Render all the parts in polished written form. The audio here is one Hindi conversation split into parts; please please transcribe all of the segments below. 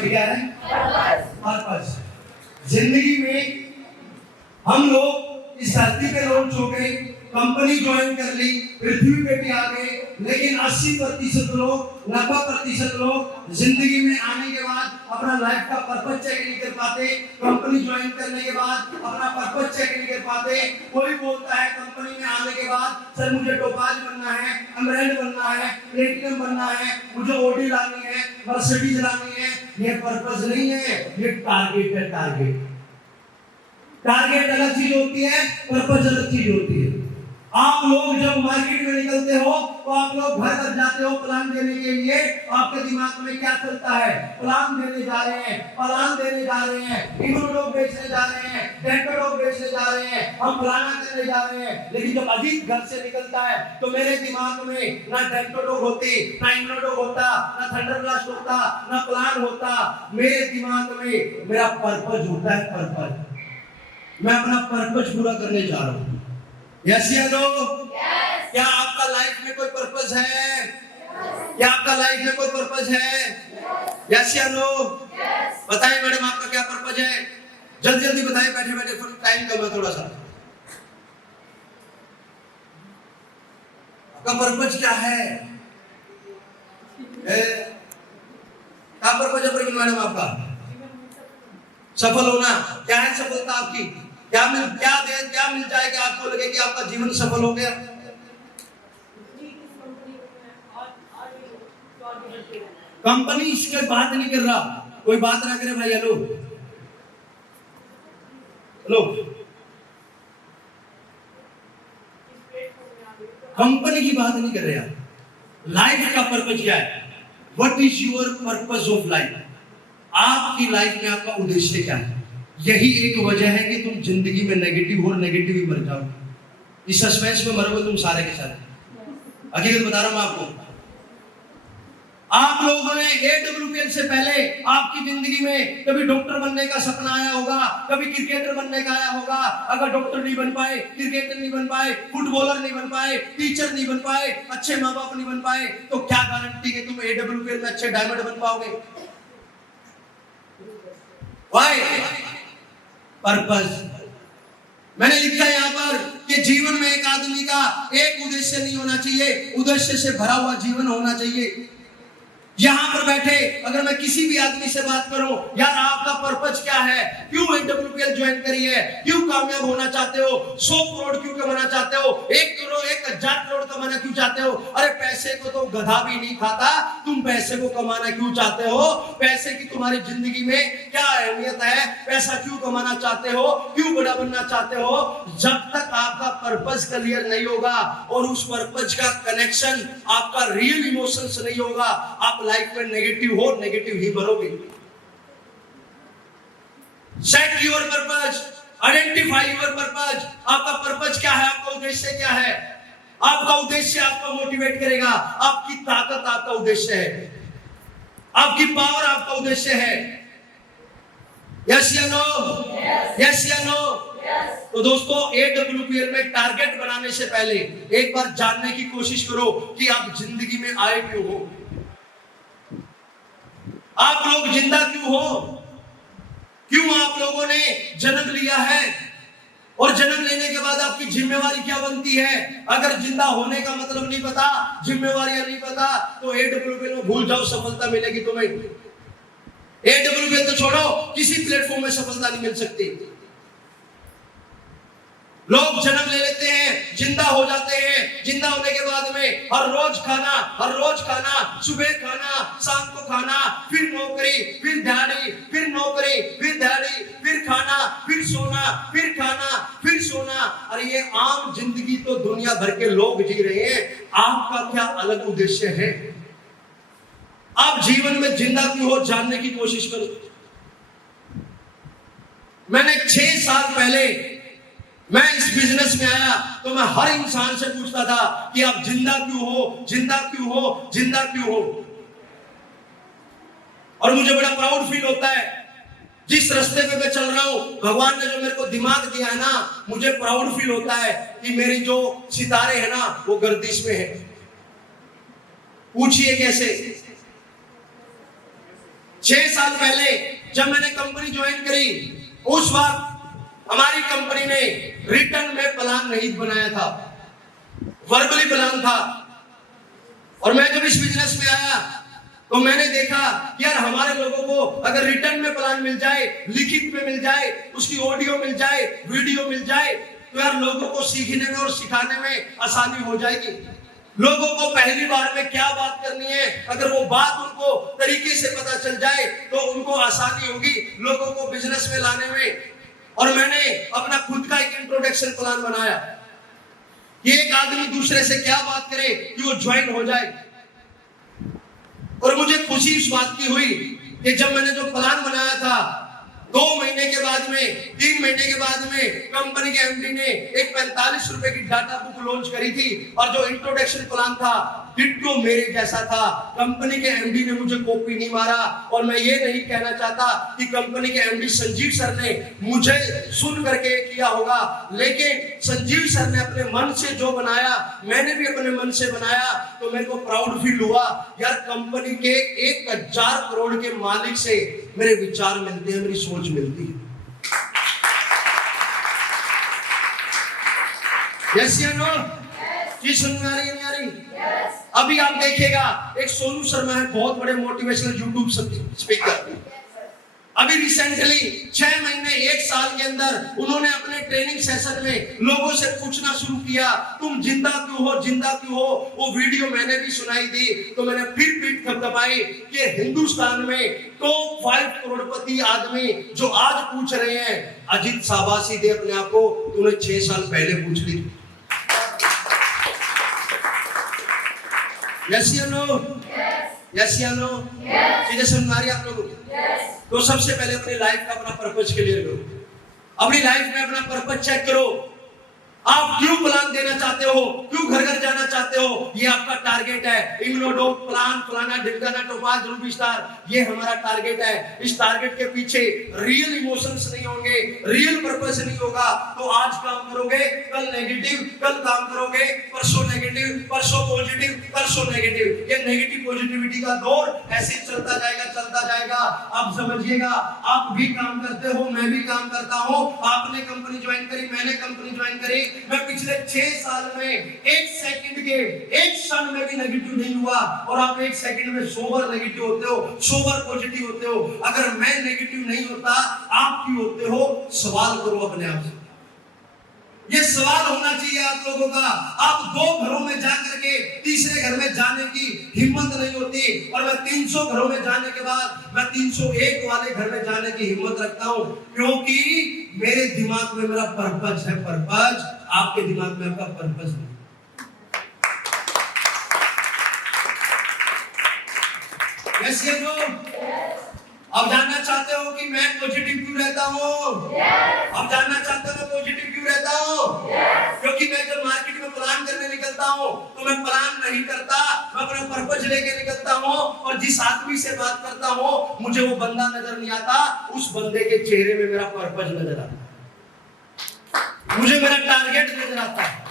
में क्या है? पर्पस। जिंदगी में हम लोग इस धरती पे लॉन्च हो गए, कंपनी ज्वाइन कर ली, पृथ्वी पे भी आ गए, लेकिन 80% लोग, 90% लोग जिंदगी में आने के बाद अपना लाइफ का पर्पस चेक नहीं कर पाते। कंपनी ज्वाइन करने के बाद अपना पर्पस चेक नहीं कर पाते। कोई बोलता है कंपनी में आने के बाद, सर मुझे टोपाज बनना है, एमराल्ड बनना है, प्लेटिनम बनना है, मुझे ओडी लानी है, मर्सिडीज लानी है। ये पर्पस नहीं है, ये टारगेट है। टारगेट अलग चीज होती है, पर्पस अलग चीज होती है। आप लोग जब मार्केट में निकलते हो तो आप लोग घर तक जाते हो प्लान देने के लिए। आपके दिमाग में क्या चलता है? प्लान देने जा रहे हैं, प्लान देने जा रहे हैं, इम्यूनोडोग बेचने जा रहे हैं, डेंटोडोग बेचने जा रहे हैं, हम प्लान करने जा रहे हैं। लेकिन जब अजीत घर से निकलता है तो मेरे दिमाग में ना डेंटोडोग होती, ना इम्यूनोडोग होता, ना थंडर ब्लास्ट होता, ना प्लान होता। मेरे दिमाग में मेरा पर्पस होता है। पर्पस, मैं अपना पर्पस पूरा करने जा रहा हूँ। यस या नो? क्या आपका लाइफ में कोई पर्पस है? क्या आपका लाइफ में कोई पर्पस है? यस या नो? बताइए मैडम, आपका क्या पर्पस है? जल्दी जल्दी बताइए, बैठे बैठे, टाइम कम है थोड़ा सा। आपका पर्पस क्या है? क्या पर्पस है प्रवीण मैडम आपका? सफल होना। क्या है सफलता आपकी? क्या मिल जाएगा आपको लगे कि आपका जीवन सफल हो गया? कंपनी इसके बात नहीं कर रहा, कोई बात ना करे भाई। हेलो हेलो, कंपनी की बात नहीं कर रहे आप। लाइफ का पर्पस क्या है? What is your purpose of life? आपकी लाइफ में आपका उद्देश्य क्या है? यही एक वजह है कि तुम जिंदगी में नेगेटिव हो, नेगेटिव ही मर जाओ। इस सस्पेंस में मरोगे तुम सारे के सारे। हकीकत बता रहा हूं मैं आपको। आप लोगों ने AWPL से पहले आपकी जिंदगी में कभी डॉक्टर बनने का सपना आया होगा, कभी क्रिकेटर बनने का आया होगा। अगर डॉक्टर नहीं बन पाए, क्रिकेटर नहीं बन पाए, फुटबॉलर नहीं बन पाए, टीचर नहीं बन पाए, अच्छे माँ बाप नहीं बन पाए, तो क्या गारंटी कि तुम AWPL में अच्छे डायमंड बन पाओगे? Why? पर्पस। मैंने लिखा है यहाँ पर कि जीवन में एक आदमी का एक उद्देश्य नहीं होना चाहिए, उद्देश्य से भरा हुआ जीवन होना चाहिए। यहाँ पर बैठे अगर मैं किसी भी आदमी से बात करूं, यार आपका पर्पस क्या है? क्यों AWPL ज्वाइन करी है? क्यों कामयाब होना चाहते हो? 100 करोड़ क्यों कमाना चाहते हो? 1 करोड़ 1000 करोड़ कमाना क्यों चाहते हो? अरे पैसे को तो गधा भी नहीं खाता, तुम पैसे को कमाना क्यों चाहते हो? पैसे की तुम्हारी जिंदगी में क्या अहमियत है? पैसा क्यों कमाना चाहते हो? क्यों बड़ा बनना चाहते हो? जब तक आपका पर्पस क्लियर नहीं होगा और उस पर्पस का कनेक्शन आपका रियल इमोशन से नहीं होगा, आप लाइफ में नेगेटिव हो, नेगेटिव ही मरोगे। Set your purpose, identify your purpose. आपका पर्पस क्या है? आपका उद्देश्य क्या है? आपका उद्देश्य आपको मोटिवेट करेगा। आपकी ताकत आपका उद्देश्य है, आपकी पावर आपका उद्देश्य है। यस या नो? यस या नो? तो दोस्तों, AWPL में टारगेट बनाने से पहले एक बार जानने की कोशिश करो कि आप जिंदगी में आए क्यों हो। आप लोग जिंदा क्यों हो? क्यों आप लोगों ने जन्म लिया है? और जन्म लेने के बाद आपकी जिम्मेवारी क्या बनती है? अगर जिंदा होने का मतलब नहीं पता, जिम्मेवारियां नहीं पता, तो AWPL में भूल जाओ, सफलता मिलेगी तुम्हें। AWPL तो छोड़ो, किसी प्लेटफॉर्म में सफलता नहीं मिल सकती। लोग जन्म ले लेते हैं, जिंदा हो जाते हैं, जिंदा होने के बाद में हर रोज खाना, सुबह खाना, शाम को खाना, फिर नौकरी, फिर दिहाड़ी, फिर नौकरी, फिर दिहाड़ी, फिर खाना, फिर सोना, फिर खाना, फिर सोना। अरे ये आम जिंदगी तो दुनिया भर के लोग जी रहे हैं। आपका क्या अलग उद्देश्य है? आप जीवन में जिंदा क्यों हो, जानने की कोशिश करो। मैंने 6 साल पहले मैं इस बिजनेस में आया तो मैं हर इंसान से पूछता था कि आप जिंदा क्यों हो, जिंदा क्यों हो, जिंदा क्यों हो। और मुझे बड़ा प्राउड फील होता है जिस रास्ते पे मैं चल रहा हूं, भगवान ने जो मेरे को दिमाग दिया है ना, मुझे प्राउड फील होता है कि मेरी जो सितारे हैं ना वो गर्दिश में है। पूछिए कैसे? 6 साल पहले जब मैंने कंपनी ज्वाइन करी, उस वक्त हमारी कंपनी ने रिटर्न में प्लान नहीं बनाया था, वर्बली प्लान था। और मैं जब इस बिजनेस में आया तो मैंने देखा कि यार हमारे लोगों को अगर रिटर्न में प्लान मिल जाए, लिखित में मिल जाए, उसकी ऑडियो मिल जाए, वीडियो मिल जाए, तो यार लोगों को सीखने में और सिखाने में आसानी हो जाएगी। लोगों को पहली बार में क्या बात करनी है, अगर वो बात उनको तरीके से पता चल जाए तो उनको आसानी होगी लोगों को बिजनेस में लाने में। और मैंने अपना खुद का एक इंट्रोडक्शन प्लान बनाया कि एक आदमी दूसरे से क्या बात करे कि वो ज्वाइन हो जाए। और मुझे खुशी इस बात की हुई कि जब मैंने जो प्लान बनाया था, 2 महीने के बाद में, 3 महीने के बाद में कंपनी के एमडी ने एक 45 रुपए की डाटा बुक लॉन्च करी थी। और जो इंट्रोडक्शन प्लान था डिट्टो मेरे जैसा था। कंपनी के एमडी ने मुझे कॉपी नहीं मारा। और मैं ये नहीं कहना चाहता कि कंपनी के एमडी संजीव सर ने मुझे सुन करके किया होगा, लेकिन संजीव सर ने अपने मन से जो बनाया, मैंने भी अपने मन से बनाया, तो मेरे को प्राउड फील हुआ। यार कंपनी के 1000 करोड़ के मालिक से मेरे विचार मिलते हैं, मेरी सोच मिलती है। यस या नो? जी सुन में आ रही है, नहीं आ रही? अभी आप देखिएगा, एक सोनू शर्मा है, बहुत बड़े मोटिवेशनल यूट्यूब स्पीकर। अभी रिसेंटली 6 महीने 1 साल के अंदर उन्होंने अपने ट्रेनिंग सेशन में लोगों से पूछना शुरू किया, तुम जिंदा क्यों हो, जिंदा क्यों हो। वो वीडियो मैंने भी सुनाई दी तो मैंने फिर पीठ थपथपाई कि हिंदुस्तान में टॉप 5 करोड़पति आदमी जो आज पूछ रहे हैं, अजीत शाबाशी दे अपने आप को, तूने 6 साल पहले पूछ ली। यस या नो? यस या नो? चीजें समझ आ रही है आप लोगों को? तो सबसे पहले अपनी लाइफ का अपना पर्पस क्लियर करो। अपनी लाइफ में अपना पर्पस चेक करो। आप क्यों प्लान देना चाहते हो, क्यों घर घर जाना चाहते हो, ये आपका टारगेट है। इम्यूनोडोप प्लान, फलाना ढिमकाना, टोपाज, रूबी स्टार, ये हमारा टारगेट है। इस टारगेट के पीछे रियल इमोशंस नहीं होंगे, रियल पर्पस नहीं होगा, तो आज काम करोगे, कल नेगेटिव, कल काम करोगे, परसों नेगेटिव, परसों पॉजिटिव, परसों नेगेटिव। ये नेगेटिव पॉजिटिविटी का दौर ऐसे चलता जाएगा, चलता जाएगा। आप समझिएगा, आप भी काम करते हो, मैं भी काम करता हूं। आपने कंपनी ज्वाइन करी, मैंने कंपनी ज्वाइन करी। मैं पिछले 6 साल में 1 सेकंड के 1 क्षण में भी नेगेटिव नहीं हुआ। और आप 1 सेकंड में 100 बार नेगेटिव होते हो, 100 बार पॉजिटिव होते हो। अगर मैं नेगेटिव नहीं होता, आप क्यों होते हो? सवाल करो अपने आप से। ये सवाल होना चाहिए आप लोगों का। आप 2 घरों में जाकर के तीसरे घर में जाने की हिम्मत नहीं होती। और मैं 300 घरों में जाने के बाद मैं 301 वाले घर में जाने की हिम्मत रखता हूं, क्योंकि मेरे दिमाग में मेरा पर्पस है। पर्पस आपके दिमाग में आपका पर्पस है। यस या नो? अब जानना चाहते हो कि मैं पॉजिटिव क्यों रहता हूँ? अब जानना चाहते हो मैं पॉजिटिव क्यों रहता हूँ? क्योंकि मैं जब मार्केट में प्लान करने निकलता हूँ तो मैं प्लान नहीं करता, मैं अपना पर्पस लेके निकलता हूँ। और जिस आदमी से बात करता हूँ मुझे वो बंदा नजर नहीं आता, उस बंदे के चेहरे में मेरा पर्पस नजर आता, मुझे मेरा टारगेट नजर आता है।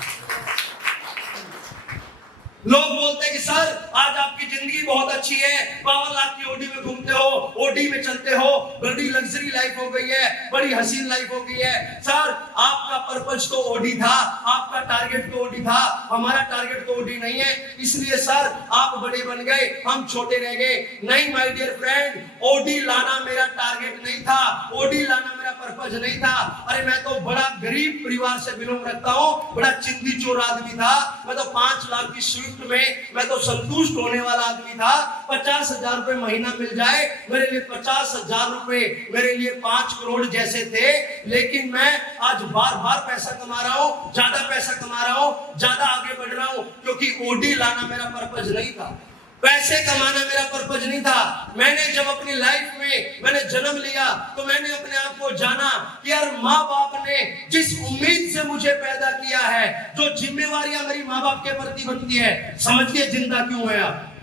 लोग बोलते हैं कि सर आज आपकी जिंदगी बहुत अच्छी है, 52 लाख की ओडी में घूमते हो, ओडी में चलते हो, बड़ी लग्जरी लाइफ हो गई है, बड़ी हसीन लाइफ हो गई है। सर आपका पर्पस तो ओडी था, आपका टारगेट तो ओडी था, हमारा टारगेट तो ओडी नहीं है, इसलिए सर आप बड़े बन गए, हम छोटे रह गए। नहीं माय डियर फ्रेंड, ओडी लाना मेरा टारगेट नहीं था, ओडी लाना मेरा पर्पस नहीं था। अरे मैं तो बड़ा गरीब परिवार से बिलोंग रखता हूँ, बड़ा चिंदी चोर आदमी था। मैं तो 5 लाख की स्विफ्ट में मैं तो संतुष्ट होने वाला आदमी था। 50,000 रुपए महीना मिल जाए मेरे लिए, 50,000 रुपए मेरे लिए 5 करोड़ जैसे थे। लेकिन मैं आज बार-बार पैसा कमा रहा हूँ, ज्यादा पैसा कमा रहा हूँ, ज्यादा आगे बढ़ रहा हूँ, क्योंकि ओडी लाना मेरा पर्पस नहीं था, पैसे कमाना मेरा पर्पस नहीं था। मैंने जब अपनी लाइफ में मैंने जन्म लिया तो मैंने अपने आप को जाना कि यार माँ बाप ने जिस उम्मीद से मुझे पैदा किया है, जो जिम्मेवारियां मेरी माँ बाप के प्रति बनती है, समझिए जिंदा क्यों है आप,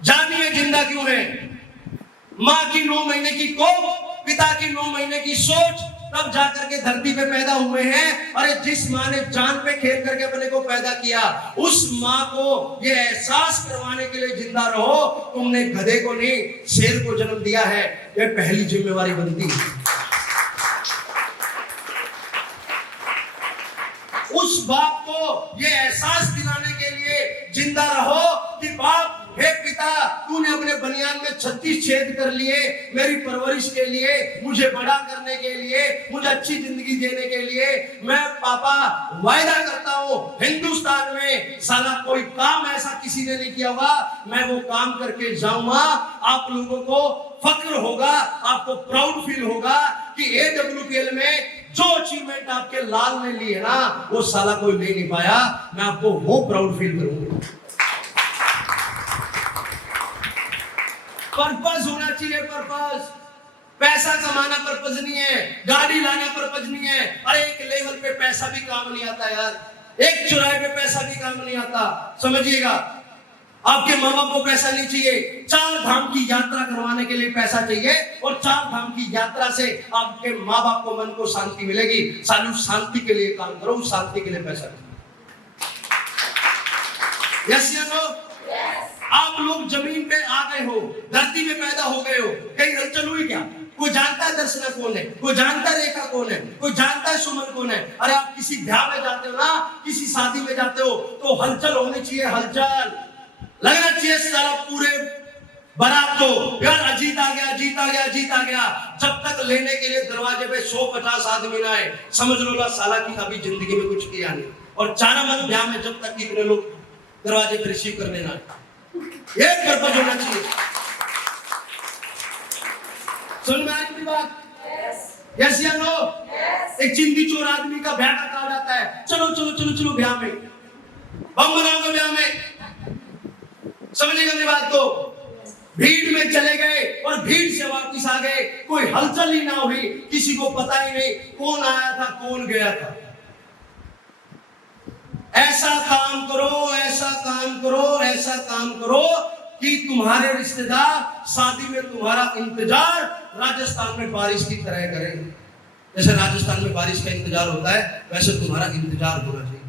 जानिए जिंदा क्यों है। माँ की 9 महीने की कोख, पिता की 9 महीने की सोच, तब जाकर के धरती पे पैदा हुए हैं। अरे जिस माँ ने जान पे खेल करके अपने को पैदा किया, उस माँ को ये एहसास करवाने के लिए जिंदा रहो, तुमने गधे को नहीं शेर को जन्म दिया है। ये पहली जिम्मेवारी बनती है। उस बाप को ये एहसास दिलाने के लिए जिंदा रहो कि बाप, हे पिता, तूने अपने बनियान में 36 छेद कर लिए मेरी परवरिश के लिए, मुझे बड़ा करने के लिए, मुझे अच्छी जिंदगी देने के लिए। मैं पापा वायदा करता हूँ, हिंदुस्तान में साला कोई काम ऐसा किसी ने नहीं किया होगा, मैं वो काम करके जाऊंगा। आप लोगों को फक्र होगा, आपको प्राउड फील होगा कि AWPL में जो अचीवमेंट आपके लाल ने ली है ना, वो साला कोई ले नहीं पाया। मैं आपको वो प्राउड फील करूंगा। पर्पस होना चाहिए, पर्पस। पैसा कमाना पर्पस नहीं है, गाड़ी लाना पर्पस नहीं है। अरे एक लेवल पे पैसा भी काम नहीं आता यार, एक चौराहे पे पैसा भी काम नहीं आता। समझिएगा, आपके माँ बाप को पैसा नहीं चाहिए, 4 धाम की यात्रा करवाने के लिए पैसा चाहिए, और 4 धाम की यात्रा से आपके माँ बाप को मन को शांति मिलेगी। सालू शांति के लिए काम करो, शांति के लिए पैसा चाहिए। यस या नो? आप लोग जमीन पे आ गए हो, धरती में पैदा हो गए हो, कहीं हलचल हुई क्या? कोई जानता है दर्शना कौन है? कोई जानता है रेखा कौन है? कोई जानता है सुमन कौन है? अरे आप किसी ब्याह में जाते हो ना, किसी शादी में जाते हो, तो हलचल होनी चाहिए, हलचल लगना चाहिए सारा पूरे बारात को, यार अजीत आ गया, अजीत आ गया, अजीत आ गया। जब तक लेने के लिए दरवाजे पे 150 आदमी ना आए, समझ लो ना साला की अभी जिंदगी में कुछ किया नहीं। और जाना मत ब्याह में जब तक इतने लोग दरवाजे पे रिसीव करने ना आए। ये पर्पस होना चाहिए। सुन में आई बात? यस या नो? एक चिंदी चोर आदमी का ब्याह का कार्ड आता है, चलो चलो चलो चलो ब्याह में, बम बनाओगे ब्याह में। समझिएगा मेरी बात को? भीड़ में चले गए और भीड़ से वापस आ गए, कोई हलचल ही ना हुई, किसी को पता ही नहीं कौन आया था कौन गया था। ऐसा काम करो, ऐसा काम करो, ऐसा काम करो कि तुम्हारे रिश्तेदार शादी में तुम्हारा इंतजार राजस्थान में बारिश की तरह करें। जैसे राजस्थान में बारिश का इंतजार होता है, वैसे तुम्हारा इंतजार होना चाहिए।